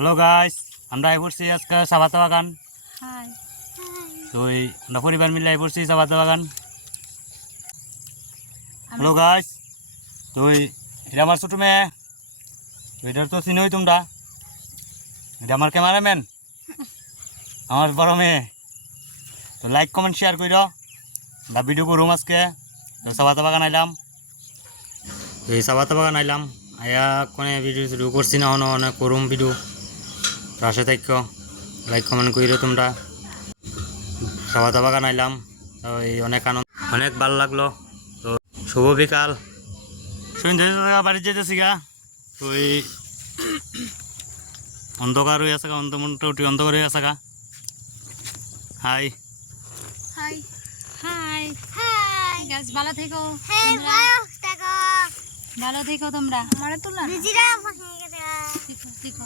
Hello guys, আমরা পড়ছি আজকে চাপাতা বাগান। হাই তো আমরা পরিবার মিলে পড়ছি চাপাতা বাগান। হ্যালো গাইস, তো এটা আমার ছোট মেয়ে, তো এটার তো চিনোই তোমরা। এটা আমার ক্যামেরাম্যান, আমার বড় মেয়ে। তো লাইক কমেন্ট শেয়ার করো, আমরা ভিডিও করুম আজকে। তো চাপাতা বাগান আইলাম, তো এই চাপাতা বাগান আইলাম আয়া কোনে ভিডিও করছি না অনেক করুম ভিডিও। রাশে থাকো, লাইক কমেন্ট কইরো তোমরা। চাপাতা বাগান আইলাম, তো এই অনেক আনন্দ, অনেক ভালো লাগলো। তো শুভ বিকাল, সন্ধ্যা বাড়ি যেতেছি গা। তো এই অন্ধকার হয়ে আছে গা, মোটামুটি অন্ধকার হয়ে আছে গা। High high high hi guys, ভালো থেকো। ভালো থেকো তোমরা। আমারে তোলা ঠিক ঠিক।